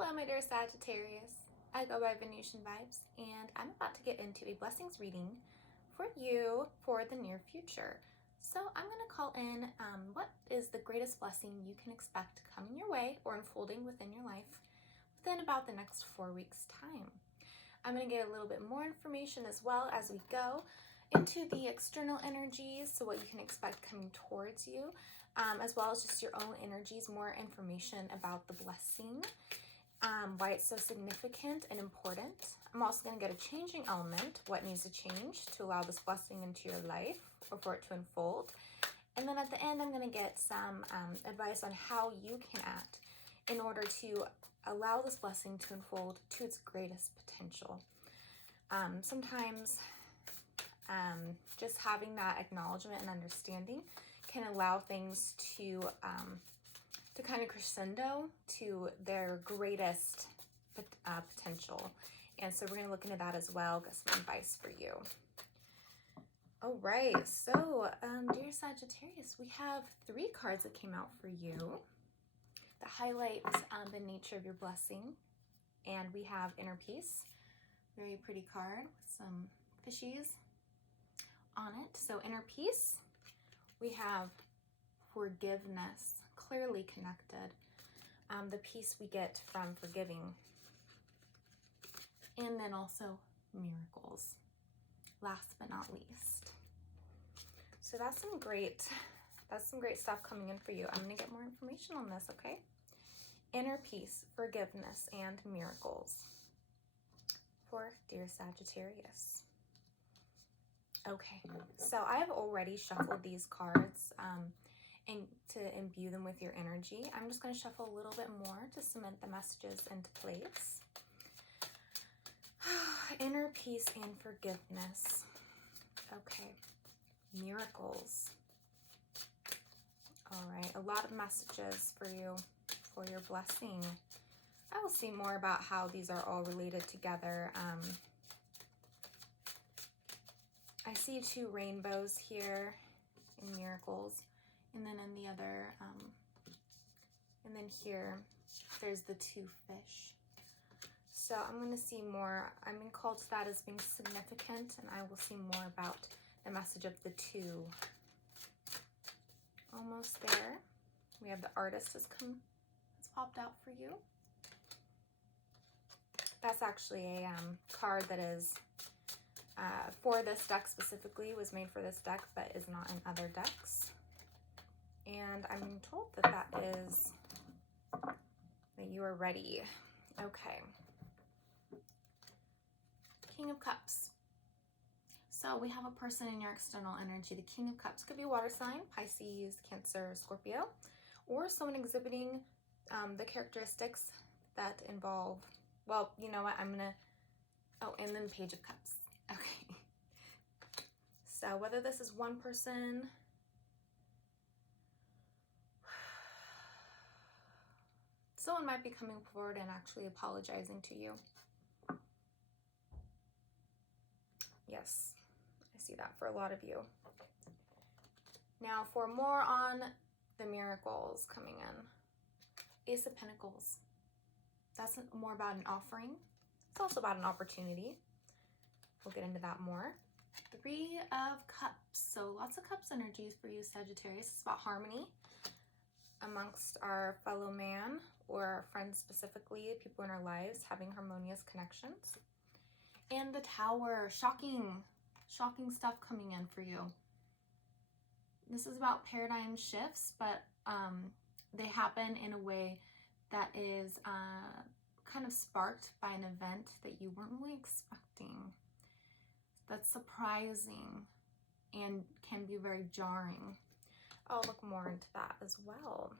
Hello, my dear Sagittarius. I go by Venusian Vibes, and I'm about to get into a blessings reading for you for the near future. So I'm going to call in what is the greatest blessing you can expect coming your way or unfolding within your life within about the next 4 weeks' time. I'm going to get a little bit more information as well as we go into the external energies, so what you can expect coming towards you, as well as just your own energies, more information about the blessing, why it's so significant and important. I'm also going to get a changing element, what needs to change to allow this blessing into your life or for it to unfold. And then at the end, I'm going to get some advice on how you can act in order to allow this blessing to unfold to its greatest potential. Sometimes just having that acknowledgement and understanding can allow things to kind of crescendo to their greatest potential. And so we're going to look into that as well, get some advice for you. All right, so dear Sagittarius, we have 3 cards that came out for you that highlight the nature of your blessing. And we have Inner Peace, very pretty card with some fishies on it. So Inner Peace, we have Forgiveness, clearly connected. The peace we get from forgiving. And then also Miracles, last but not least. So that's some great stuff coming in for you. I'm going to get more information on this, okay? Inner Peace, Forgiveness, and Miracles for dear Sagittarius. Okay, so I've already shuffled these cards and to imbue them with your energy. I'm just going to shuffle a little bit more to cement the messages into place. Inner Peace and Forgiveness. Okay, Miracles. All right, a lot of messages for you for your blessing. I will see more about how these are all related together. I see 2 rainbows here in Miracles, and then in the other, and then here, there's the 2 fish. So I'm going to see more. I'm being called to that as being significant, and I will see more about the message of the 2. Almost there. We have the Artist has popped out for you. That's actually a card that is for this deck specifically, was made for this deck, but is not in other decks. And I'm told that is that you are ready. Okay. King of Cups. So we have a person in your external energy. The King of Cups could be a water sign, Pisces, Cancer, Scorpio, or someone exhibiting the characteristics that involve, well, you know what, I'm gonna, oh, and then Page of Cups. Okay. So whether this is one person, someone might be coming forward and actually apologizing to you. Yes, I see that for a lot of you. Now for more on the Miracles coming in. Ace of Pentacles. That's more about an offering. It's also about an opportunity. We'll get into that more. 3 of Cups. So lots of Cups energies for you, Sagittarius. It's about harmony amongst our fellow man or our friends specifically, people in our lives, having harmonious connections. And the Tower. Shocking stuff coming in for you. This is about paradigm shifts, but they happen in a way that is kind of sparked by an event that you weren't really expecting. That's surprising and can be very jarring. I'll look more into that as well.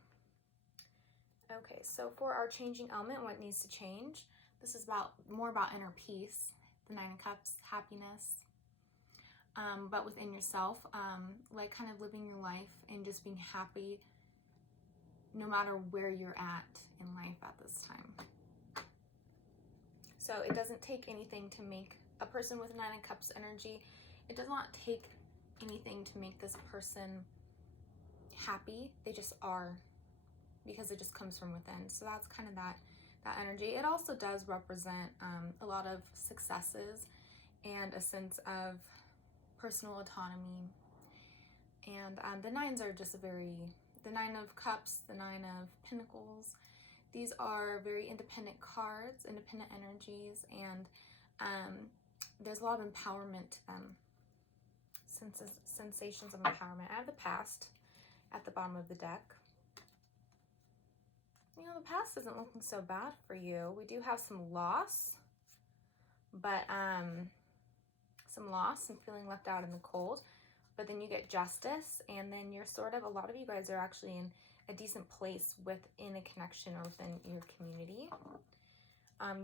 Okay, so for our changing element, what needs to change? This is more about inner peace, the 9 of Cups, happiness, but within yourself, like kind of living your life and just being happy no matter where you're at in life at this time. So it doesn't take anything to make a person with 9 of Cups energy. It does not take anything to make this person happy. They just are, because it just comes from within. So that's kind of that that energy. It also does represent a lot of successes and a sense of personal autonomy. And the nines are just the Nine of Cups, the Nine of Pentacles. These are very independent cards, independent energies, and there's a lot of empowerment to them. Sensations of empowerment. I have the Past at the bottom of the deck. You know, the past isn't looking so bad for you. We do have some loss, but some feeling left out in the cold. But then you get justice, and then you're sort of, a lot of you guys are actually in a decent place within a connection or within your community.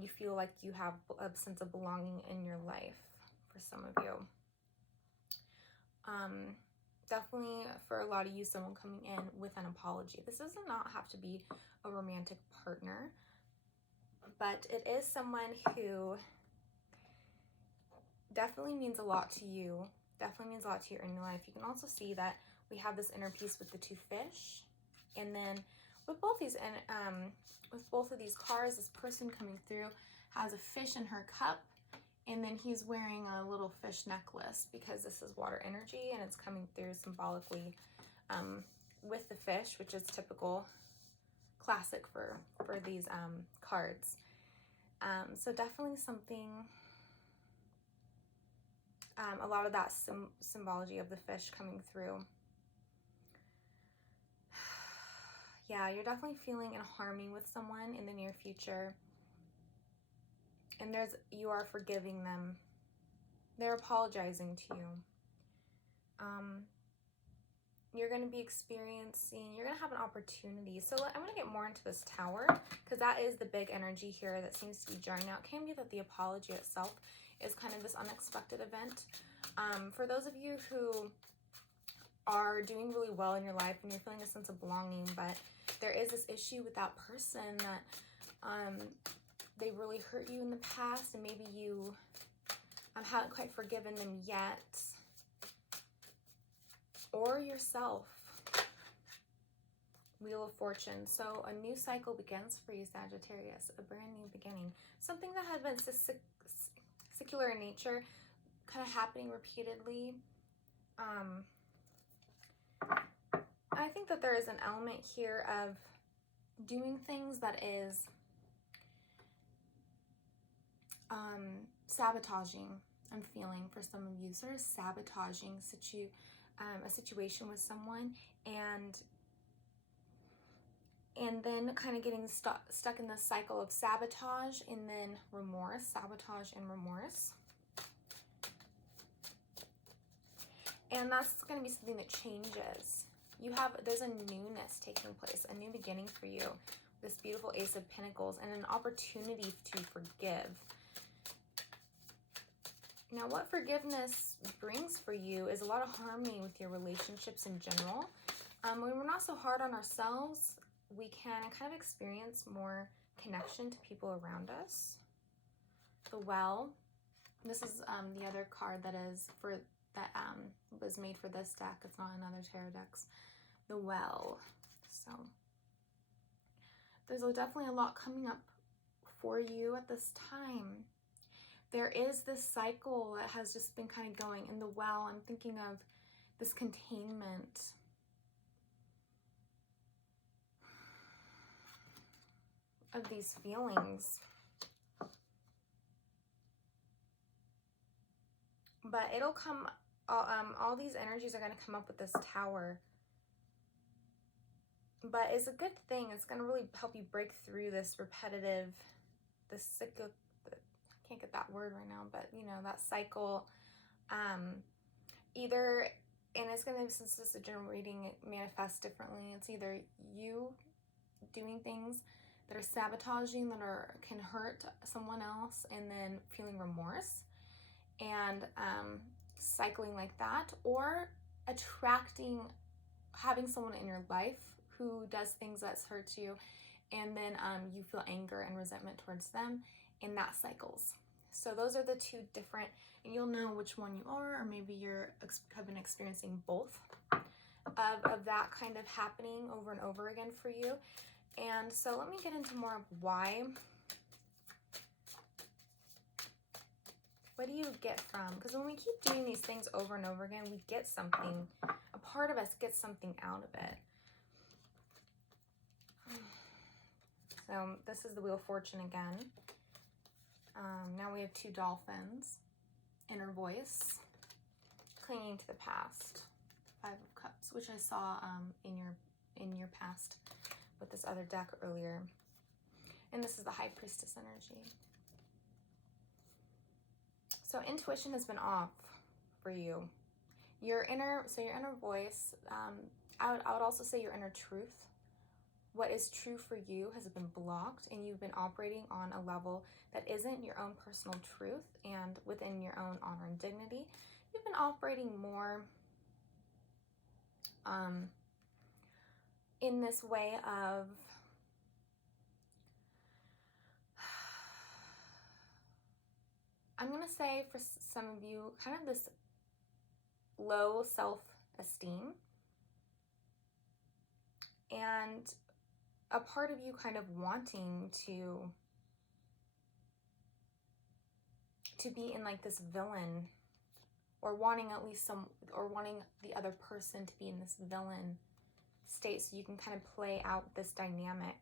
You feel like you have a sense of belonging in your life for some of you. Definitely for a lot of you, someone coming in with an apology. This does not have to be a romantic partner, but it is someone who definitely means a lot to you, definitely means a lot to you in your life. You can also see that we have this inner peace with the two fish, and then with both these with both of these cards, this person coming through has a fish in her cup, and then he's wearing a little fish necklace because this is water energy and it's coming through symbolically with the fish, which is typical, classic for these cards. So definitely something, a lot of that symbology of the fish coming through. Yeah, you're definitely feeling in harmony with someone in the near future. And you are forgiving them. They're apologizing to you. You're going to be you're going to have an opportunity. So I'm going to get more into this Tower, because that is the big energy here that seems to be jarring out. It can be that the apology itself is kind of this unexpected event. For those of you who are doing really well in your life and you're feeling a sense of belonging, but there is this issue with that person that they really hurt you in the past, and maybe you haven't quite forgiven them yet, or yourself. Wheel of Fortune. So a new cycle begins for you, Sagittarius, a brand new beginning. Something that had been secular in nature, kind of happening repeatedly. I think that there is an element here of doing things that is sabotaging, I'm feeling, for some of you. Sort of sabotaging a situation with someone, and then kind of getting stuck in this cycle of sabotage and then remorse, sabotage and remorse. And that's going to be something that changes. There's a newness taking place, a new beginning for you. This beautiful Ace of Pentacles, and an opportunity to forgive. Now, what forgiveness brings for you is a lot of harmony with your relationships in general. When we're not so hard on ourselves, we can kind of experience more connection to people around us. The Well. This is the other card that was made for this deck. It's not in other tarot decks. The Well. So there's definitely a lot coming up for you at this time. There is this cycle that has just been kind of going. In the Well, I'm thinking of this containment. Of these feelings. But it'll come, all these energies are going to come up with this Tower. But it's a good thing. It's going to really help you break through this repetitive, I can't get that word right now, but you know, that cycle. Either, and it's going to, since this is a general reading, it manifests differently. It's either you doing things that are sabotaging, that can hurt someone else, and then feeling remorse and cycling like that, or having someone in your life who does things that hurts you, and then you feel anger and resentment towards them, and that cycles. So those are the two different, and you'll know which one you are, or maybe have been experiencing both of that kind of happening over and over again for you. And so let me get into more of why. What do you get from? Because when we keep doing these things over and over again, we get something. A part of us gets something out of it. So this is the Wheel of Fortune again. Now we have 2 dolphins. Inner voice. Clinging to the past. 5 of Cups, which I saw in your past with this other deck earlier. And this is the High Priestess energy. So intuition has been off for you. Your inner voice, I would also say your inner truth. What is true for you has been blocked, and you've been operating on a level that isn't your own personal truth and within your own honor and dignity. You've been operating more in this way of I'm going to say for some of you, kind of this low self-esteem, and a part of you kind of wanting to be in like this villain, or wanting at least wanting the other person to be in this villain state so you can kind of play out this dynamic.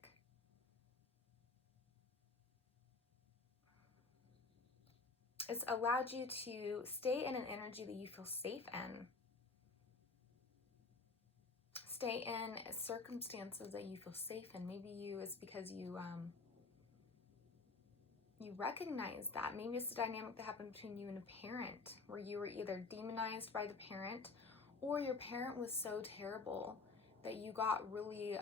It's allowed you to stay in an energy that you feel safe in. Stay in circumstances that you feel safe in. Maybe it's because you recognize that. Maybe it's the dynamic that happened between you and a parent, where you were either demonized by the parent, or your parent was so terrible that you got really,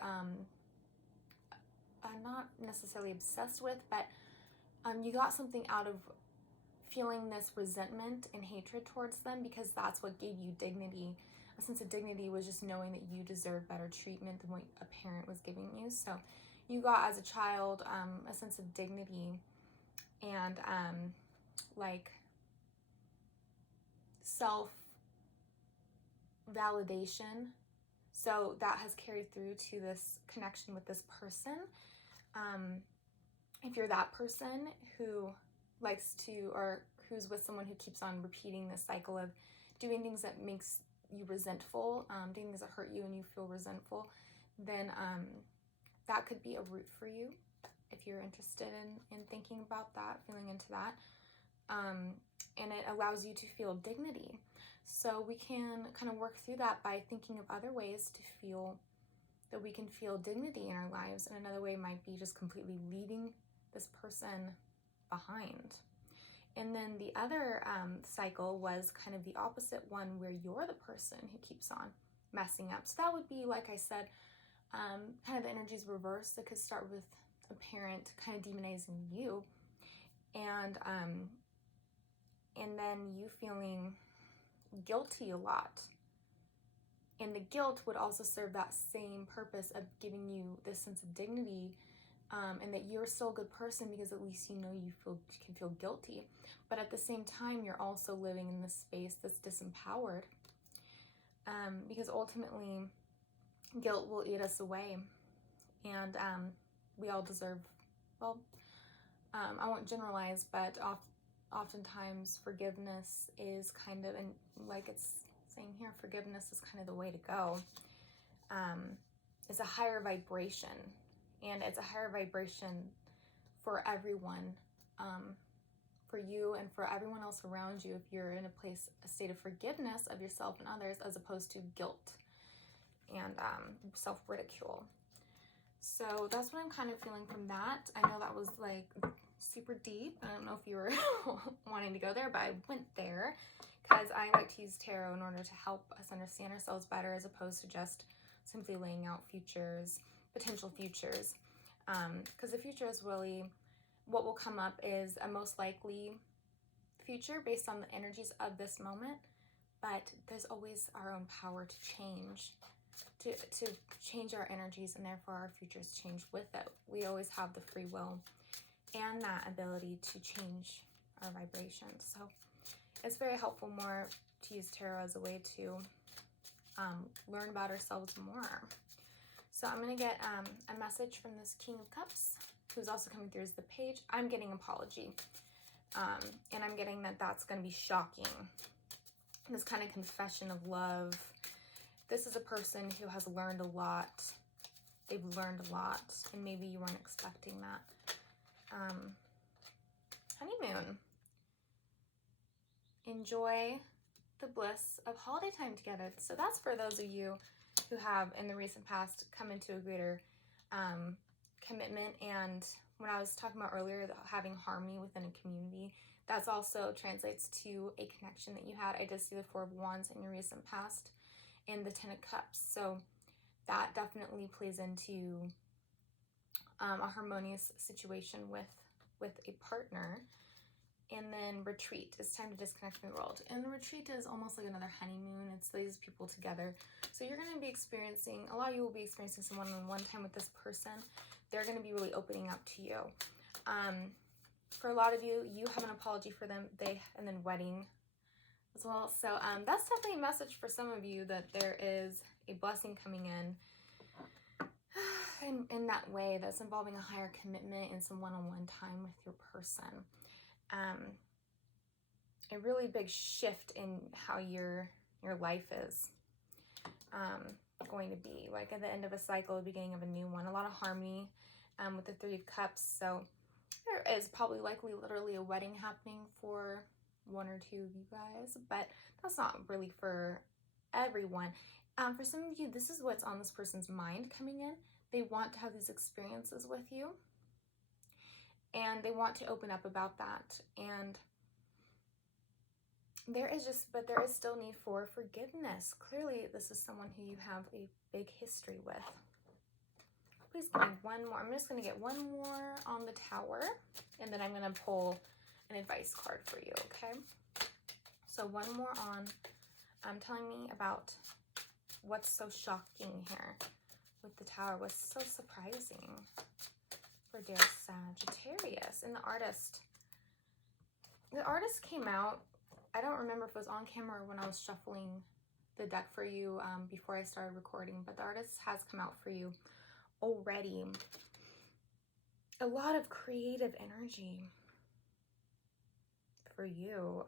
not necessarily obsessed with, but you got something out of feeling this resentment and hatred towards them, because that's what gave you dignity. A sense of dignity was just knowing that you deserve better treatment than what a parent was giving you. So you got, as a child, a sense of dignity and like self-validation. So that has carried through to this connection with this person. If you're that person who likes to, or who's with someone who keeps on repeating this cycle of doing things that makes you resentful, doing things that hurt you and you feel resentful, then that could be a root for you if you're interested in thinking about that, feeling into that. And it allows you to feel dignity. So we can kind of work through that by thinking of other ways to feel that we can feel dignity in our lives. And another way might be just completely leaving this person behind. And then the other cycle was kind of the opposite one, where you're the person who keeps on messing up. So that would be, like I said, kind of the energies reversed. It could start with a parent kind of demonizing you, and then you feeling guilty a lot. And the guilt would also serve that same purpose of giving you this sense of dignity, and that you're still a good person, because at least you know you can feel guilty. But at the same time, you're also living in this space that's disempowered, because ultimately guilt will eat us away. And we all deserve, well, I won't generalize, but oftentimes forgiveness is kind of, and like it's saying here, forgiveness is kind of the way to go. It's a higher vibration, and it's a higher vibration for everyone, for you and for everyone else around you, if you're in a state of forgiveness of yourself and others, as opposed to guilt and self-ridicule. So that's what I'm kind of feeling from that. I know that was like super deep. I don't know if you were wanting to go there, but I went there because I like to use tarot in order to help us understand ourselves better, as opposed to just simply laying out futures, potential futures. Because the future is really, what will come up is a most likely future based on the energies of this moment, but there's always our own power to change, to change our energies, and therefore our futures change with it. We always have the free will and that ability to change our vibrations. So it's very helpful more to use tarot as a way to learn about ourselves more. So I'm going to get a message from this King of Cups, who's also coming through as the Page. I'm getting apology. And I'm getting that that's going to be shocking. This kind of confession of love. This is a person who has learned a lot. They've learned a lot, and maybe you weren't expecting that. Honeymoon. Enjoy the bliss of holiday time together. So that's for those of you who have, in the recent past, come into a greater commitment. And when I was talking about earlier, having harmony within a community, that's also translates to a connection that you had. I did see the Four of Wands in your recent past and the Ten of Cups. So that definitely plays into a harmonious situation with a partner. And then retreat. It's time to disconnect from the world. And retreat is almost like another honeymoon. It's these people together. So you're going to be experiencing, a lot of you will be experiencing some one-on-one time with this person. They're going to be really opening up to you. For a lot of you, you have an apology for them. And then wedding as well. So that's definitely a message for some of you that there is a blessing coming in that way that's involving a higher commitment and some one-on-one time with your person. A really big shift in how your life is going to be, like at the end of a cycle, the beginning of a new one. A lot of harmony with the Three of Cups. So there is probably likely literally a wedding happening for one or two of you guys, but that's not really for everyone. For some of you, this is what's on this person's mind coming in. They want to have these experiences with you, and they want to open up about that. And there is still need for forgiveness. Clearly, this is someone who you have a big history with. Please give me one more. I'm just going to get one more on the Tower, and then I'm going to pull an advice card for you, okay? So one more on telling me about what's so shocking here with the Tower. What's so surprising for dear Sagittarius. And the artist came out. I don't remember if it was on camera or when I was shuffling the deck for you before I started recording, but the artist has come out for you already. A lot of creative energy for you.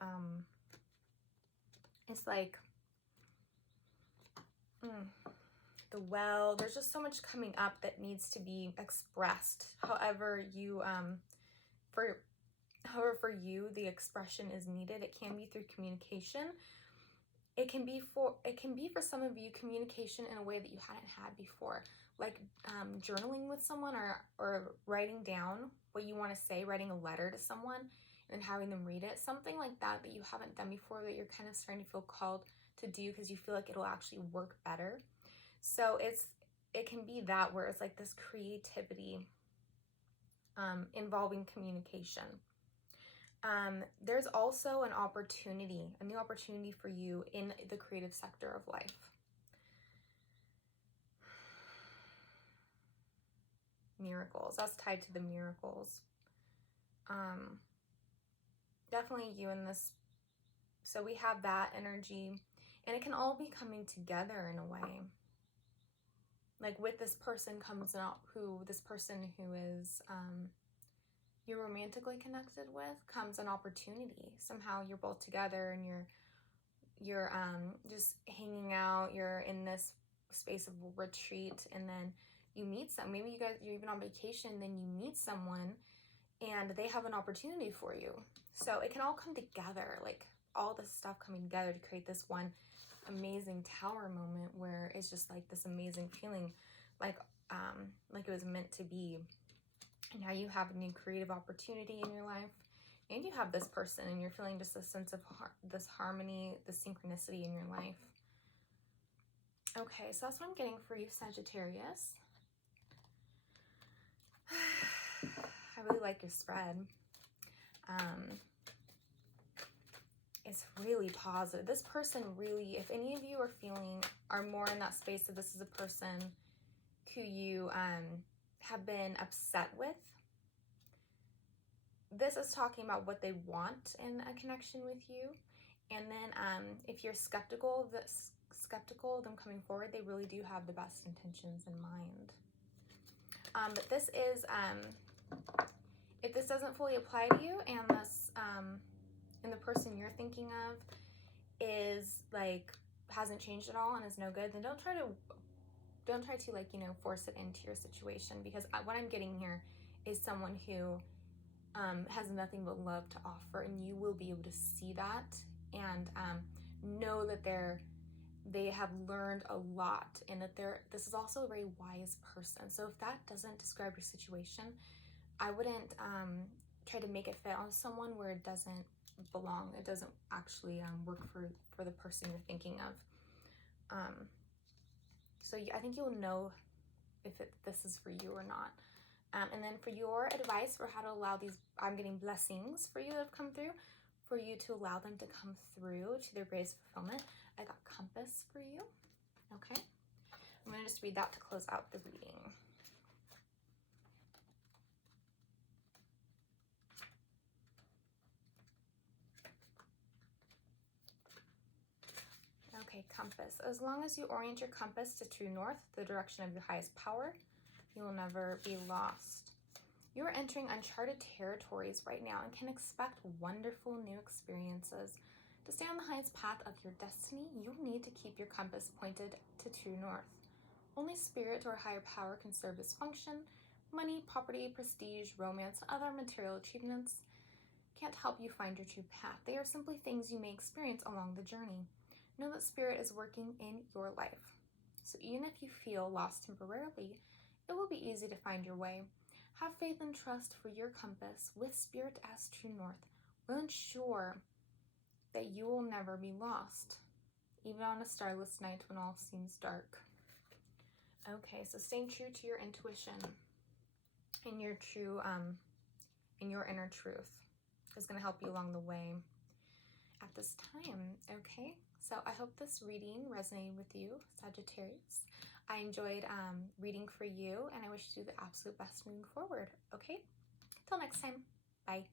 It's like the well, there's just so much coming up that needs to be expressed. However for you the expression is needed. It can be through communication. It can be for some of you communication in a way that you hadn't had before, like journaling with someone or writing down what you want to say, writing a letter to someone and having them read it, something like that you haven't done before, that you're kind of starting to feel called to do because you feel like it'll actually work better. So it can be that where it's like this creativity involving communication. There's also a new opportunity for you in the creative sector of life. Miracles, that's tied to the miracles. Definitely you in this. So we have that energy, and it can all be coming together in a way. Like with this person comes out this person who is you're romantically connected with, comes an opportunity. Somehow you're both together and you're just hanging out, you're in this space of retreat, and then you meet maybe you're even on vacation, then you meet someone and they have an opportunity for you. So it can all come together, like all this stuff coming together to create this one amazing Tower moment where it's just like this amazing feeling, like it was meant to be. And now you have a new creative opportunity in your life, and you have this person, and you're feeling just a sense of this harmony, the synchronicity in your life. Okay, so that's what I'm getting for you, Sagittarius. I really like your spread. It's really positive. This person really, if any of you are more in that space of this is a person who you have been upset with, this is talking about what they want in a connection with you. And then if you're skeptical of this skeptical of them coming forward. They really do have the best intentions in mind. But this is, if this doesn't fully apply to you, and this, and the person you're thinking of is like, hasn't changed at all and is no good, then don't try to like, you know, force it into your situation, because what I'm getting here is someone who has nothing but love to offer, and you will be able to see that and know that they have learned a lot, and that this is also a very wise person. So if that doesn't describe your situation, I wouldn't try to make it fit on someone where it doesn't belong. It doesn't actually work for the person you're thinking of. So I think you'll know if this is for you or not. And then for your advice for how to allow these, I'm getting blessings for you that have come through, for you to allow them to come through to their greatest fulfillment. I got compass for you. Okay. I'm going to just read that to close out the reading. Okay, compass. As long as you orient your compass to true north, the direction of your highest power, you will never be lost. You are entering uncharted territories right now and can expect wonderful new experiences. To stay on the highest path of your destiny, you'll need to keep your compass pointed to true north. Only spirit or higher power can serve this function. Money, property, prestige, romance, and other material achievements can't help you find your true path. They are simply things you may experience along the journey. Know that spirit is working in your life. So even if you feel lost temporarily, it will be easy to find your way. Have faith and trust, for your compass, with spirit as true north, will ensure that you will never be lost, even on a starless night when all seems dark. Okay, so staying true to your intuition and your true, and your inner truth is going to help you along the way at this time. Okay, so I hope this reading resonated with you, Sagittarius. I enjoyed reading for you, and I wish you the absolute best moving forward. Okay, till next time. Bye.